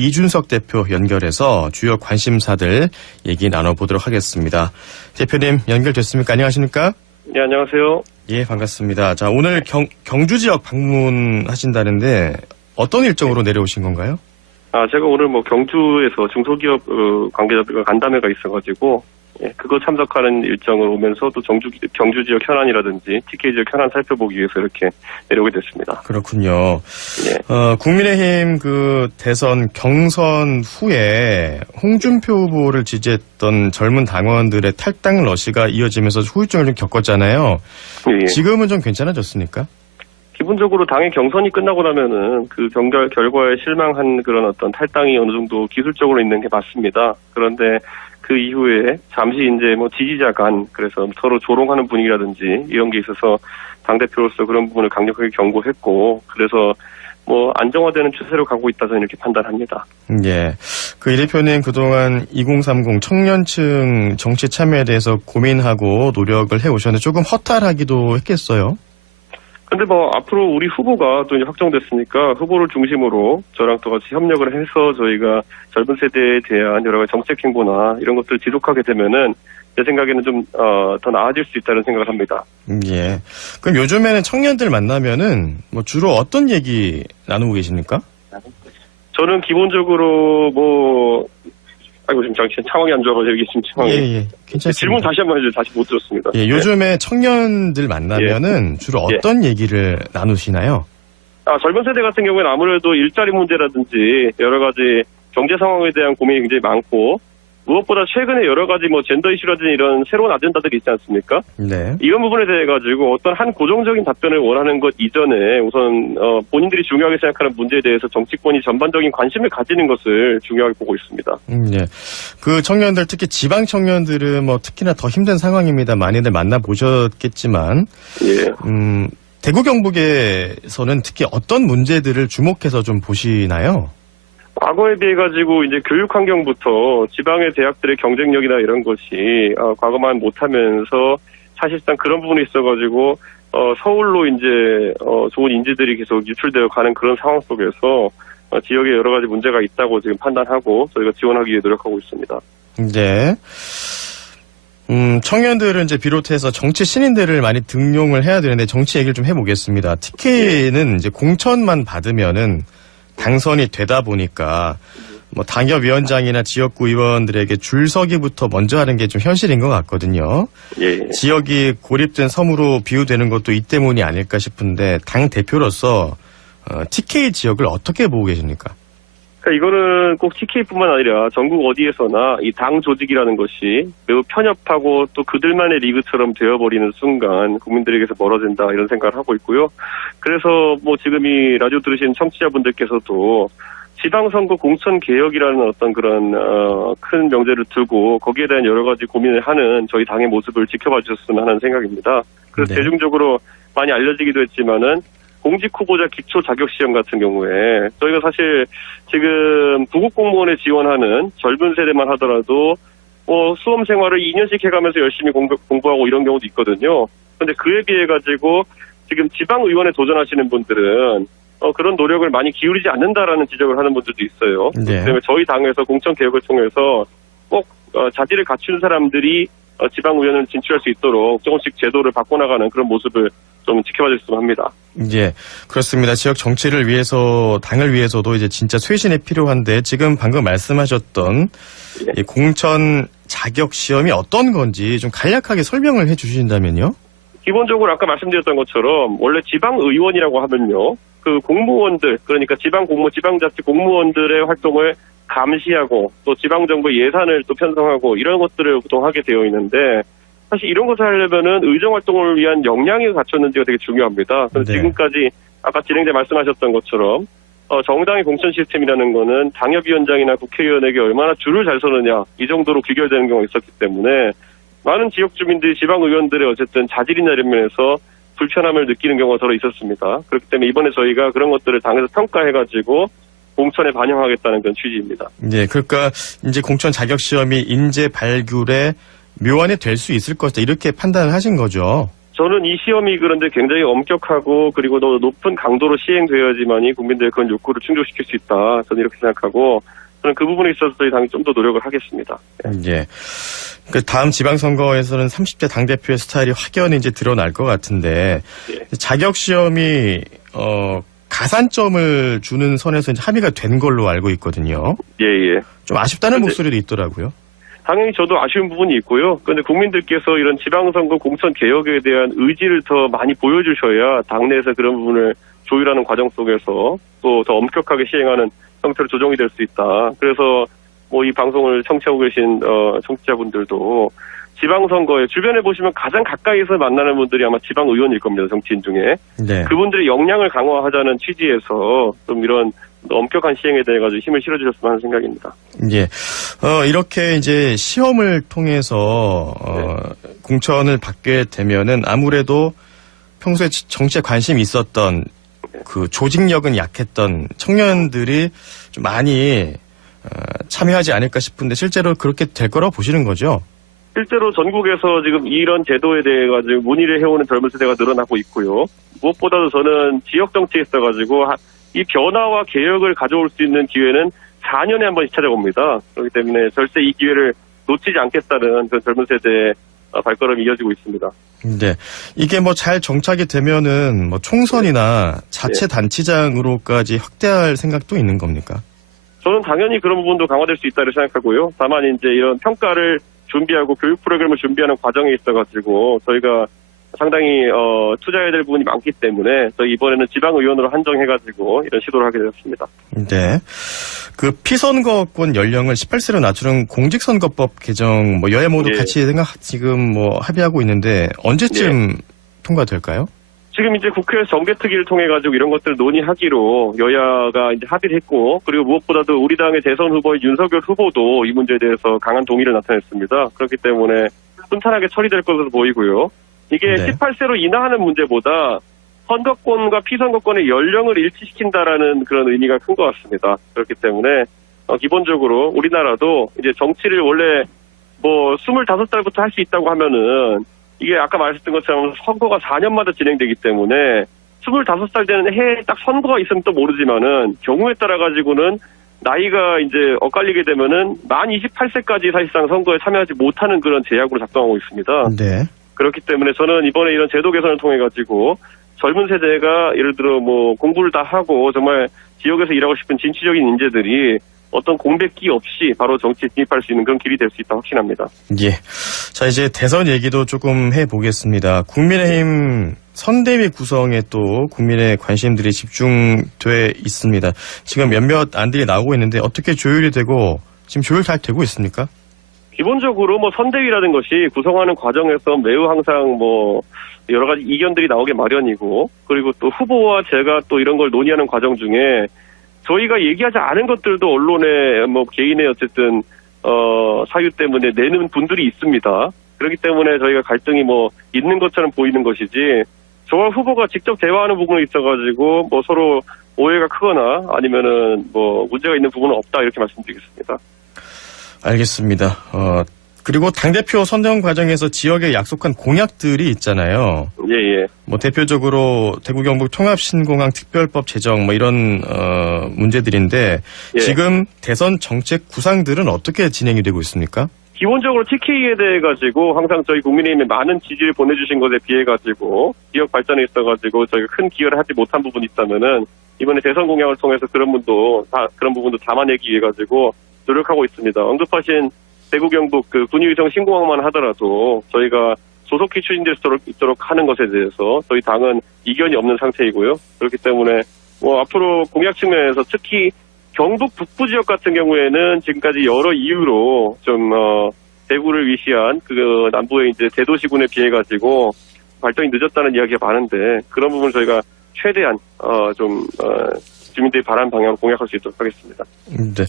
이준석 대표 연결해서 주요 관심사들 얘기 나눠보도록 하겠습니다. 대표님 연결됐습니까? 안녕하십니까? 네, 안녕하세요. 예, 반갑습니다. 자, 오늘 경, 경주 지역 방문하신다는데 어떤 일정으로 내려오신 건가요? 아, 제가 오늘 뭐 경주에서 중소기업 어, 관계자들과 간담회가 있어가지고, 예, 그거 참석하는 일정을 오면서 또 정주, 경주 지역 현안이라든지 TK 지역 현안 살펴보기 위해서 이렇게 내려오게 됐습니다. 그렇군요. 예. 어, 국민의힘 그 대선 경선 후에 홍준표 후보를 지지했던 젊은 당원들의 탈당 러시가 이어지면서 후유증을 좀 겪었잖아요. 예, 예. 지금은 좀 괜찮아졌습니까? 기본적으로 당의 경선이 끝나고 나면은 그 경결 결과에 실망한 그런 어떤 탈당이 어느 정도 기술적으로 있는 게 맞습니다. 그런데 그 이후에 잠시 이제 뭐 지지자 간 그래서 서로 조롱하는 분위기라든지 이런 게 있어서 당 대표로서 그런 부분을 강력하게 경고했고 그래서 뭐 안정화되는 추세로 가고 있다 저는 이렇게 판단합니다. 예. 그이 대표님 그동안 2030 청년층 정치 참여에 대해서 고민하고 노력을 해 오셨는데 조금 허탈하기도 했겠어요. 근데 뭐 앞으로 우리 후보가 또 이제 확정됐으니까 후보를 중심으로 저랑 또 같이 협력을 해서 저희가 젊은 세대에 대한 여러 가지 정책 행보나 이런 것들을 지속하게 되면은 제 생각에는 좀 어, 더 나아질 수 있다는 생각을 합니다. 음, 예. 그럼 요즘에는 청년들 만나면은 뭐 주로 어떤 얘기 나누고 계십니까? 저는 기본적으로 뭐 아이고 지금 잠시 상황이 안 좋아가지고 이게 지금 상황이 예, 예. 괜찮습니다. 질문 다시 한번 해주세요. 다시 못 들었습니다. 예, 요즘에 청년들 만나면은 주로 예. 어떤 얘기를 나누시나요? 아, 젊은 세대 같은 경우에는 아무래도 일자리 문제라든지 여러 가지 경제 상황에 대한 고민이 굉장히 많고 무엇보다 최근에 여러 가지 뭐 젠더 이슈라든지 이런 새로운 아젠다들이 있지 않습니까? 네. 이런 부분에 대해 가지고 어떤 한 고정적인 답변을 원하는 것 이전에 우선 어, 본인들이 중요하게 생각하는 문제에 대해서 정치권이 전반적인 관심을 가지는 것을 중요하게 보고 있습니다. 음, 예. 그 청년들 특히 지방 청년들은 뭐 특히나 더 힘든 상황입니다. 많이들 만나 보셨겠지만 예. 음, 대구 경북에서는 특히 어떤 문제들을 주목해서 좀 보시나요? 과거에 비해 가지고 이제 교육 환경부터 지방의 대학들의 경쟁력이나 이런 것이 어, 과거만 못하면서 사실상 그런 부분이 있어가지고 어, 서울로 이제 어, 좋은 인재들이 계속 유출되어 가는 그런 상황 속에서 어, 지역에 여러 가지 문제가 있다고 지금 판단하고 저희가 지원하기 위해 노력하고 있습니다. 이제 음, 청년들은 이제 비롯해서 정치 신인들을 많이 등용을 해야 되는데 정치 얘기를 좀 해보겠습니다. TK는 이제 공천만 받으면은 당선이 되다 보니까 뭐 당협위원장이나 지역구 의원들에게 줄서기부터 먼저 하는 게 좀 현실인 것 같거든요. 예. 지역이 고립된 섬으로 비유되는 것도 이 때문이 아닐까 싶은데 당 대표로서 어, TK 지역을 어떻게 보고 계십니까? 그러니까 이거는 꼭 TK뿐만 아니라 전국 어디에서나 이 당 조직이라는 것이 매우 편협하고 또 그들만의 리그처럼 되어버리는 순간 국민들에게서 멀어진다 이런 생각을 하고 있고요. 그래서 뭐 지금 이 라디오 들으신 청취자분들께서도 지방선거 공천 개혁이라는 어떤 그런 어, 큰 명제를 두고 거기에 대한 여러 가지 고민을 하는 저희 당의 모습을 지켜봐 주셨으면 하는 생각입니다. 그래서 네. 대중적으로 많이 알려지기도 했지만은 공직 후보자 기초 자격 시험 같은 경우에 저희가 사실 지금 부국 공무원에 지원하는 젊은 세대만 하더라도 뭐 수험 생활을 2년씩 해가면서 열심히 공부, 공부하고 이런 경우도 있거든요. 근데 그에 비해 가지고 지금 지방 의원에 도전하시는 분들은 어, 그런 노력을 많이 기울이지 않는다라는 지적을 하는 분들도 있어요. 네. 때문에 저희 당에서 공천 개혁을 통해서 꼭 어, 자질을 갖춘 사람들이 어, 지방 의원을 진출할 수 있도록 조금씩 제도를 바꿔나가는 그런 모습을 좀 지켜봐 줬으면 합니다. 예, 그렇습니다. 지역 정치를 위해서, 당을 위해서도 이제 진짜 쇄신이 필요한데, 지금 방금 말씀하셨던 예. 이 공천 자격 시험이 어떤 건지 좀 간략하게 설명을 해 주신다면요? 기본적으로 아까 말씀드렸던 것처럼 원래 지방 의원이라고 하면요. 그 공무원들 그러니까 지방 공무 지방자치 공무원들의 활동을 감시하고 또 지방 정부 예산을 또 편성하고 이런 것들을 보통 하게 되어 있는데 사실 이런 것을 하려면은 의정 활동을 위한 역량이 갖췄는지가 되게 중요합니다. 그래서 네. 지금까지 아까 진행자 말씀하셨던 것처럼 어, 정당의 공천 시스템이라는 거는 당협위원장이나 국회의원에게 얼마나 줄을 잘 서느냐 이 정도로 귀결되는 경우가 있었기 때문에 많은 지역 주민들이 지방 의원들의 어쨌든 자질이나 이런 면에서 불편함을 느끼는 경우가 더러 있었습니다. 그렇기 때문에 이번에 저희가 그런 것들을 당에서 평가해가지고 공천에 반영하겠다는 그런 취지입니다. 예, 그러니까 이제 공천 자격 시험이 인재 발굴의 묘안이 될 수 있을 것이다. 이렇게 판단을 하신 거죠. 저는 이 시험이 그런데 굉장히 엄격하고 그리고 더 높은 강도로 시행되어야지만이 국민들의 그런 욕구를 충족시킬 수 있다. 저는 이렇게 생각하고 저는 그 부분에 있어서 저희 당이 좀 더 노력을 하겠습니다. 예. 그 다음 지방선거에서는 30대 당대표의 스타일이 확연히 이제 드러날 것 같은데, 예. 자격 시험이, 어, 가산점을 주는 선에서 합의가 된 걸로 알고 있거든요. 예, 예. 좀 아쉽다는 목소리도 있더라고요. 당연히 저도 아쉬운 부분이 있고요. 그런데 국민들께서 이런 지방선거 공천 개혁에 대한 의지를 더 많이 보여주셔야 당내에서 그런 부분을 조율하는 과정 속에서 또 더 엄격하게 시행하는 형태로 조정이 될 수 있다. 그래서 뭐 이 방송을 청취하고 계신 어, 청취자분들도 지방선거에 주변에 보시면 가장 가까이서 만나는 분들이 아마 지방 의원일 겁니다. 정치인 중에 네. 그분들의 역량을 강화하자는 취지에서 좀 이런 엄격한 시행에 대해 가지고 힘을 실어주셨으면 하는 생각입니다. 예. 어, 이렇게 이제 시험을 통해서, 어, 공천을 받게 되면은 아무래도 평소에 지- 정치에 관심이 있었던 그 조직력은 약했던 청년들이 좀 많이 어, 참여하지 않을까 싶은데 실제로 그렇게 될 거라고 보시는 거죠? 실제로 전국에서 지금 이런 제도에 대해 가지고 문의를 해오는 젊은 세대가 늘어나고 있고요. 무엇보다도 저는 지역 정치에 있어 가지고 하- 이 변화와 개혁을 가져올 수 있는 기회는 4년에 한 번씩 찾아옵니다. 그렇기 때문에 절대 이 기회를 놓치지 않겠다는 젊은 세대의 어, 발걸음이 이어지고 있습니다. 네. 이게 뭐 잘 정착이 되면은 뭐 총선이나 네. 자체 단체장으로까지 확대할 생각도 있는 겁니까? 저는 당연히 그런 부분도 강화될 수 있다고 생각하고요. 다만 이제 이런 평가를 준비하고 교육 프로그램을 준비하는 과정에 있어가지고 저희가 상당히 어, 투자해야 될 부분이 많기 때문에 저희 이번에는 지방 의원으로 한정해가지고 이런 시도를 하게 되었습니다. 네. 그 피선거권 연령을 18세로 낮추는 공직선거법 개정 뭐 여야 모두 예. 같이 생각 지금 뭐 합의하고 있는데 언제쯤 통과될까요? 지금 이제 국회에서 정개특위를 통해 가지고 이런 것들을 논의하기로 여야가 이제 합의를 했고 그리고 무엇보다도 우리 당의 대선 후보인 윤석열 후보도 이 문제에 대해서 강한 동의를 나타냈습니다. 그렇기 때문에 순탄하게 처리될 것으로 보이고요. 이게 네. 18세로 인하하는 문제보다 선거권과 피선거권의 연령을 일치시킨다라는 그런 의미가 큰 것 같습니다. 그렇기 때문에 어, 기본적으로 우리나라도 이제 정치를 원래 뭐 25살부터 할 수 있다고 하면은 이게 아까 말했던 것처럼 선거가 4년마다 진행되기 때문에 25살 되는 해에 딱 선거가 있으면 또 모르지만은 경우에 따라 가지고는 나이가 이제 엇갈리게 되면은 만 28세까지 사실상 선거에 참여하지 못하는 그런 제약으로 작동하고 있습니다. 네. 그렇기 때문에 저는 이번에 이런 제도 개선을 통해 가지고 젊은 세대가 예를 들어 뭐 공부를 다 하고 정말 지역에서 일하고 싶은 진취적인 인재들이 어떤 공백기 없이 바로 정치에 진입할 수 있는 그런 길이 될 수 있다 확신합니다. 예. 자, 이제 대선 얘기도 조금 해보겠습니다. 국민의힘 선대위 구성에 또 국민의 관심들이 집중돼 있습니다. 지금 몇몇 안들이 나오고 있는데 어떻게 조율이 되고 지금 조율 잘 되고 있습니까? 기본적으로 뭐 선대위라는 것이 구성하는 과정에서 매우 항상 뭐 여러 가지 이견들이 나오게 마련이고 그리고 또 후보와 제가 또 이런 걸 논의하는 과정 중에 저희가 얘기하지 않은 것들도 언론에 뭐 개인의 어쨌든 어 사유 때문에 내는 분들이 있습니다. 그렇기 때문에 저희가 갈등이 뭐 있는 것처럼 보이는 것이지 저와 후보가 직접 대화하는 부분에 있어가지고 뭐 서로 오해가 크거나 아니면은 뭐 문제가 있는 부분은 없다 이렇게 말씀드리겠습니다. 알겠습니다. 어, 그리고 당대표 선정 과정에서 지역에 약속한 공약들이 있잖아요. 예 예. 뭐 대표적으로 대구 경북 통합신공항 특별법 제정 뭐 이런 어, 문제들인데 예. 지금 대선 정책 구상들은 어떻게 진행이 되고 있습니까? 기본적으로 TK에 대해 가지고 항상 저희 국민의힘에 많은 지지를 보내주신 것에 비해 가지고 지역 발전에 있어 가지고 저희가 큰 기여를 하지 못한 부분이 있다면은 이번에 대선 공약을 통해서 그런 분도 다 그런 부분도 담아내기 위해 가지고 노력하고 있습니다. 언급하신 대구 경북 그 군유위성 신공항만 하더라도 저희가 조속히 추진될 수 있도록, 하는 것에 대해서 저희 당은 이견이 없는 상태이고요. 그렇기 때문에 뭐 앞으로 공약 측면에서 특히 경북 북부 지역 같은 경우에는 지금까지 여러 이유로 좀 어, 대구를 위시한 그 남부의 이제 대도시군에 비해 가지고 발전이 늦었다는 이야기가 많은데 그런 부분 을 저희가 최대한 어 좀 어, 주민들이 바라는 방향으로 공약할 수 있도록 하겠습니다. 네.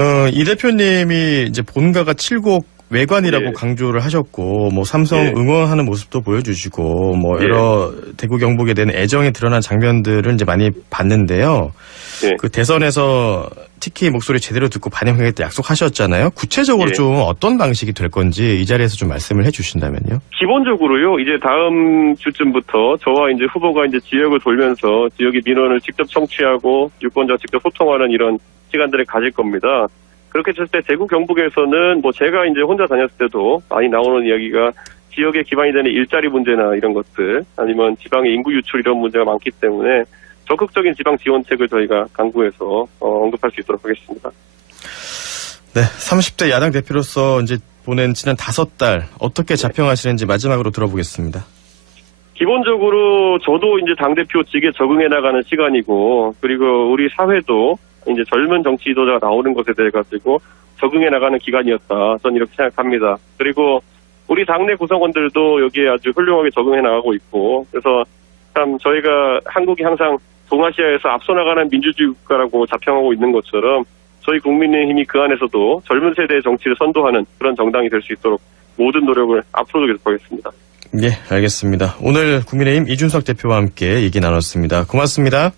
어, 이 대표님이 이제 본가가 칠곡 외관이라고 예. 강조를 하셨고 뭐 삼성 예. 응원하는 모습도 보여주시고 뭐 예. 여러 대구 경북에 대한 애정이 드러난 장면들을 이제 많이 봤는데요. 예. 그 대선에서 TK 목소리 제대로 듣고 반영하겠다 약속하셨잖아요. 구체적으로 예. 좀 어떤 방식이 될 건지 이 자리에서 좀 말씀을 해주신다면요. 기본적으로요, 이제 다음 주쯤부터 저와 이제 후보가 이제 지역을 돌면서 지역의 민원을 직접 청취하고 유권자와 직접 소통하는 이런 시간들을 가질 겁니다. 그렇게 했을 때 대구 경북에서는 뭐 제가 이제 혼자 다녔을 때도 많이 나오는 이야기가 지역에 기반이 되는 일자리 문제나 이런 것들 아니면 지방의 인구 유출 이런 문제가 많기 때문에 적극적인 지방 지원책을 저희가 강구해서 어, 언급할 수 있도록 하겠습니다. 네, 30대 야당 대표로서 이제 보낸 지난 다섯 달 어떻게 자평하시는지 마지막으로 들어보겠습니다. 기본적으로 저도 이제 당대표 직에 적응해 나가는 시간이고, 그리고 우리 사회도 이제 젊은 정치 지도자가 나오는 것에 대해 가지고 적응해 나가는 기간이었다. 저는 이렇게 생각합니다. 그리고 우리 당내 구성원들도 여기에 아주 훌륭하게 적응해 나가고 있고, 그래서 참 저희가 한국이 항상 동아시아에서 앞서 나가는 민주주의 국가라고 자평하고 있는 것처럼 저희 국민의힘이 그 안에서도 젊은 세대의 정치를 선도하는 그런 정당이 될 수 있도록 모든 노력을 앞으로도 계속하겠습니다. 예, 알겠습니다. 오늘 국민의힘 이준석 대표와 함께 얘기 나눴습니다. 고맙습니다.